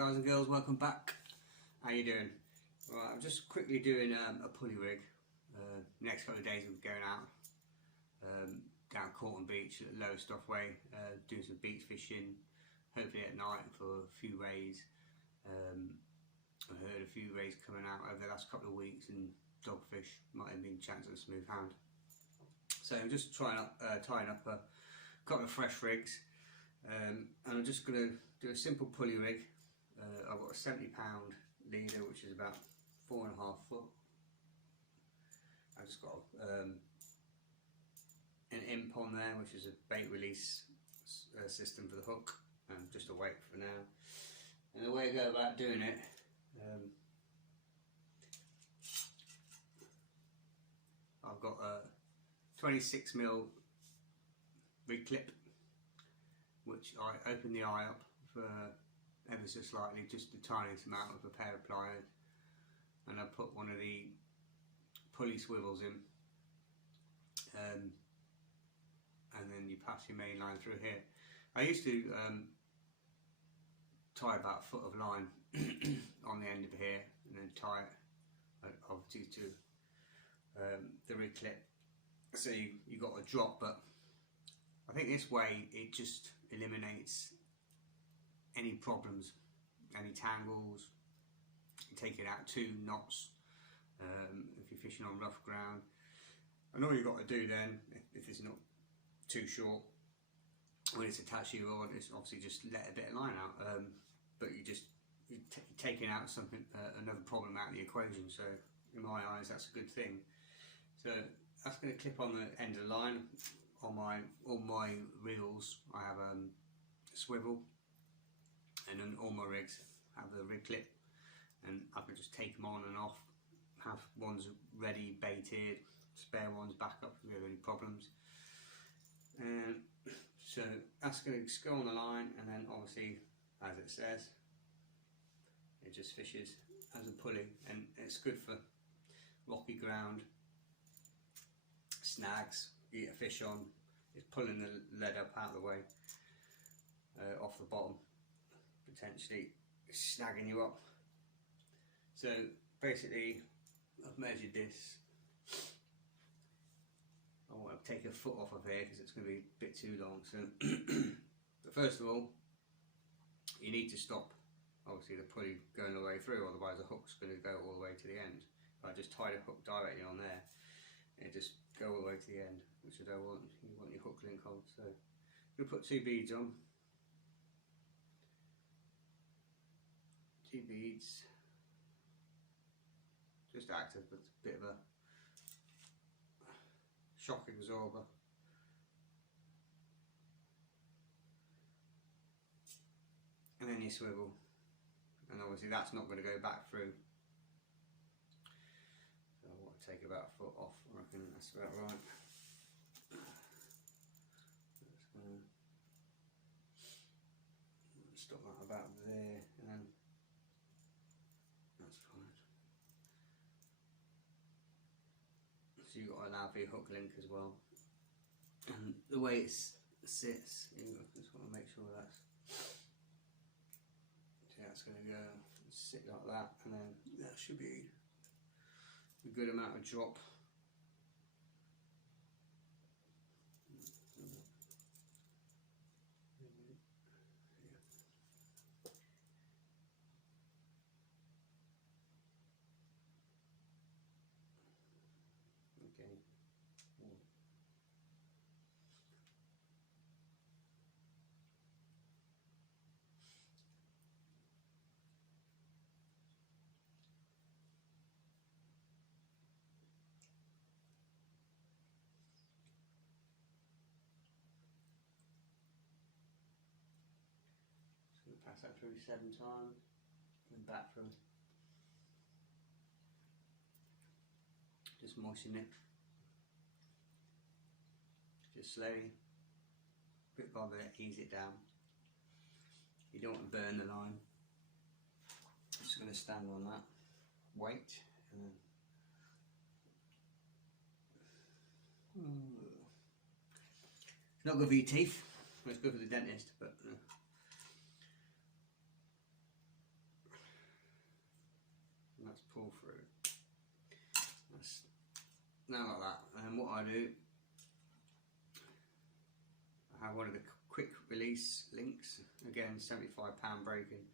guys and girls, welcome back. How you doing? Right, I'm just quickly doing a pulley rig. Next couple of days we'll be going out down Corton Beach at Lowestoft Way, doing some beach fishing, hopefully at night for a few rays. I heard a few rays coming out over the last couple of weeks, and dogfish might have been chancing a smooth hound. So I'm just tying up a couple of fresh rigs, and I'm just going to do a simple pulley rig. I've got a 70-pound leader, which is about 4.5 foot. I've just got an imp on there, which is a bait release system for the hook, and just a weight for now. And the way I go about doing it, I've got a 26mm rig clip, which I open the eye up for ever so slightly, just the tiniest amount of a pair of pliers, and I put one of the pulley swivels in, and then you pass your main line through here. I used to tie about a foot of line on the end of here, and then tie it obviously to the rig clip, so you got a drop. But I think this way it just eliminates any problems, any tangles. You take it out 2 knots if you're fishing on rough ground, and all you've got to do then, if it's not too short when it's attached to your rod, is obviously just let a bit of line out, but you're taking out something, another problem out of the equation. So in my eyes that's a good thing. So that's going to clip on the end of the line. On all my reels I have a swivel, and then all my rigs have the rig clip, and I can just take them on and off, have ones ready baited, spare ones back up if we have any problems. So that's going to go on the line, and then obviously, as it says, it just fishes as a pulley, and it's good for rocky ground, snags, you get a fish on, it's pulling the lead up out of the way, off the bottom, potentially snagging you up. So basically I've measured this. I want to take a foot off of here because it's going to be a bit too long. So but first of all, you need to stop obviously the pulley going all the way through, otherwise the hook's going to go all the way to the end. If I just tie the hook directly on there, it just go all the way to the end, which I don't want. You want your hook link hold. So we'll put 2 beads on. 2 beads, just act as a bit of a shock absorber. And then you swivel, and obviously that's not going to go back through. So I want to take about a foot off, I reckon that's about right. Just going to stop that about there, and then that's fine. So you've got to allow for your hook link as well. And the way it sits, you just want to make sure that's going to go sit like that, and then that should be a good amount of drop. Okay. So pass that through 7 times, and back through. Just moisten it. Just slowly, bit by bit, ease it down. You don't want to burn the line. Just going to stand on that weight, and then it's not good for your teeth. Well, it's good for the dentist, but pull through. That's now like that. And what I do, I have one of the quick release links, again £75 breaking.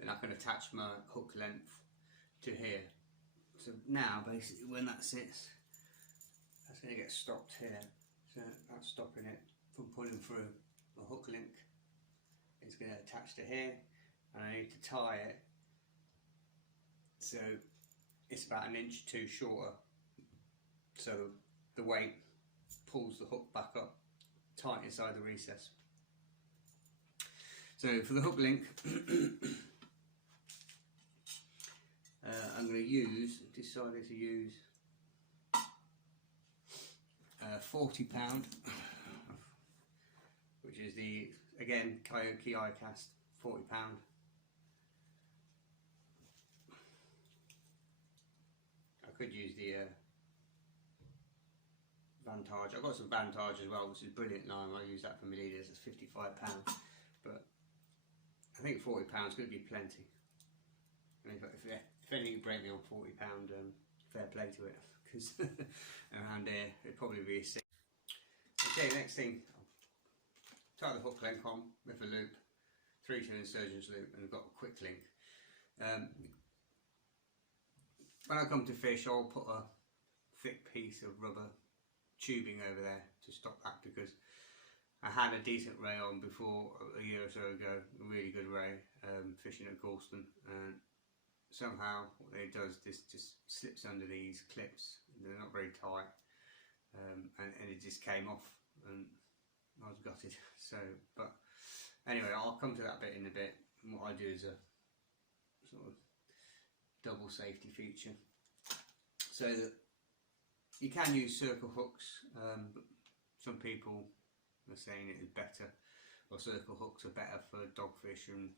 Then I can attach my hook length to here. So now basically when that sits, that's going to get stopped here. So that's stopping it from pulling through. My hook link is going to attach to here, and I need to tie it so it's about 1 inch too shorter, so the weight pulls the hook back up tight inside the recess. So for the hook link, I'm going to decided to use £40, which is the, again, Coyote iCast, £40. I could use the Vantage. I've got some Vantage as well, which is brilliant line. I use that for my leaders. It's £55, but I think £40 is going to be plenty. I mean, if anything you break me on £40, fair play to it, because around here it'd probably be a 6. Okay, next thing, tie the hook link on with a loop, 3-2 insertions loop, and I've got a quick link. When I come to fish, I'll put a thick piece of rubber tubing over there to stop that, because I had a decent ray on before a year or so ago, a really good ray, fishing at Galston, and somehow what it does, this just slips under these clips. They're not very tight, and it just came off, and I was gutted. So, but anyway, I'll come to that bit in a bit. And what I do is a sort of double safety feature, so that you can use circle hooks, but some people are saying it is better, or circle hooks are better for dogfish and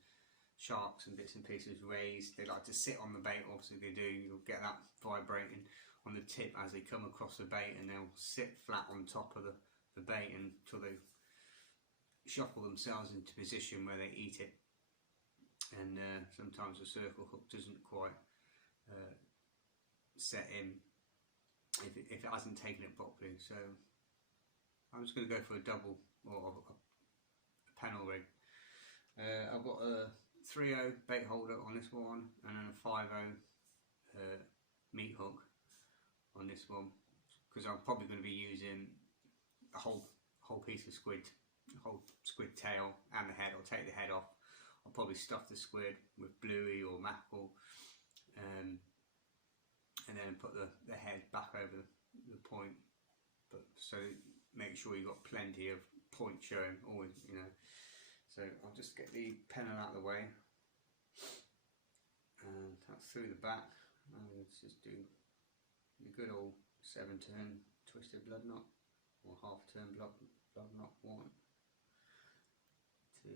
sharks and bits and pieces. Rays, they like to sit on the bait, obviously they do. You'll get that vibrating on the tip as they come across the bait, and they'll sit flat on top of the bait until they shuffle themselves into position where they eat it. And sometimes a circle hook doesn't quite set in if it hasn't taken it properly. So I'm just going to go for a double, or a panel rig. I've got a 3.0 bait holder on this one, and then a 5.0 meat hook on this one, because I'm probably going to be using a whole piece of squid, a whole squid tail and the head. I'll take the head off. I'll probably stuff the squid with bluey or mackerel, and then put the head back over the point. But so make sure you've got plenty of point showing, always, you know. So I'll just get the pennel out of the way, and that's through the back. And let's just do the good old 7-turn twisted blood knot, or half-turn blood knot. 1, 2,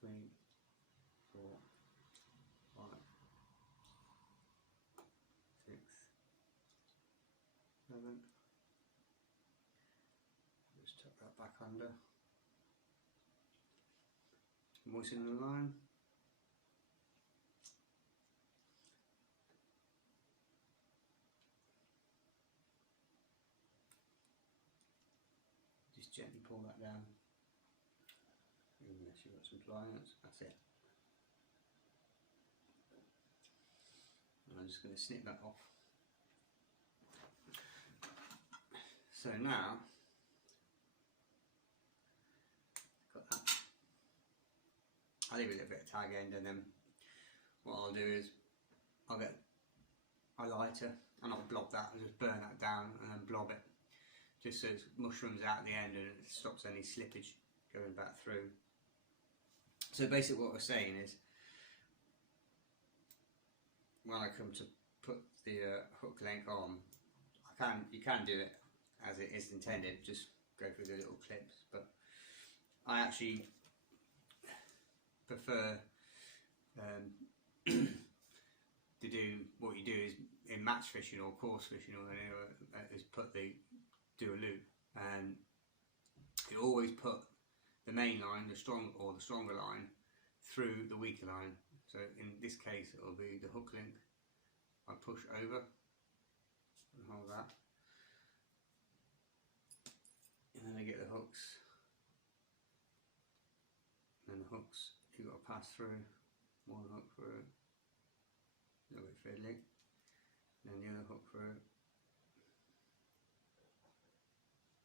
3, 4, 5, 6, 7. Just tuck that back under. Moisten the line. Just gently pull that down. Unless you've got some pliers, that's it. And I'm just going to snip that off. So now, got that. I'll leave a little bit of tag end, and then what I'll do is I'll get a lighter and I'll blob that and just burn that down, and then blob it, just so it mushrooms out the end and it stops any slippage going back through. So basically what we're saying is, when I come to put the hook link on, you can do it as it is intended, just go through the little clips, but I actually prefer to do what you do is in match fishing or course fishing or anywhere, is do a loop, and you always put the main line, the stronger line, through the weaker line. So in this case it will be the hook link. I push over and hold that, and then I get the hooks, and then the hooks you've got to pass through, one hook through, a little bit fiddly, and then the other hook through,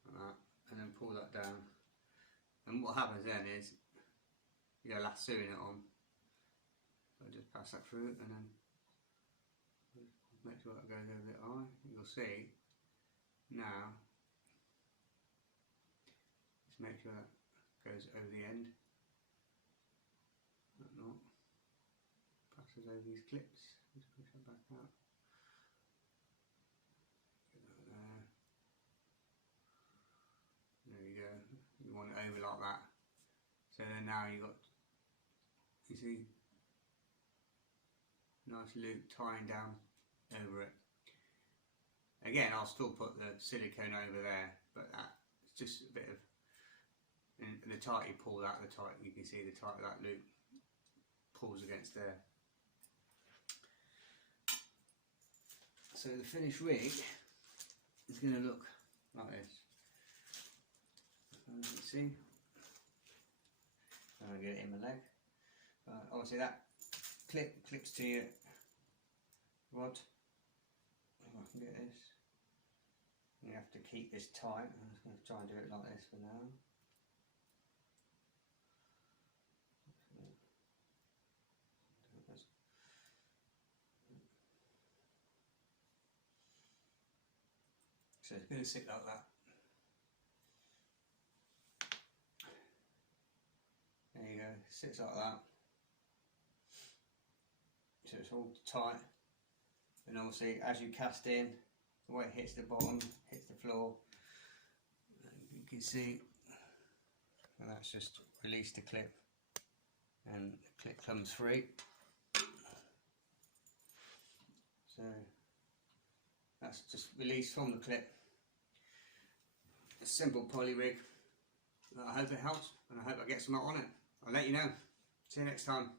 like that, and then pull that down. And what happens then is you're lassoing it on. So just pass that through and then make sure that goes over the eye. You'll see now, just make sure that goes over the end. That knot passes over these clips. Just push that back out. Get that there. There you go. You want it over like that. So then now you see, nice loop tying down over it. Again, I'll still put the silicone over there, but that's just a bit of, and the tighter you pull that, the tighter you can see the tighter that loop pulls against there. So the finished rig is going to look like this. As you can see, I'm going to get it in my leg. Obviously that clips to your rod. If I can get this, you have to keep this tight. I'm just going to try and do it like this for now. So it's going to sit like that. There you go, sits like that. So it's all tight, and obviously as you cast in, the way it hits the bottom, hits the floor, you can see, and that's just released the clip, and the clip comes free. So that's just released from the clip. A simple pulley rig. I hope it helps, and I hope I get some on it. I'll let you know. See you next time.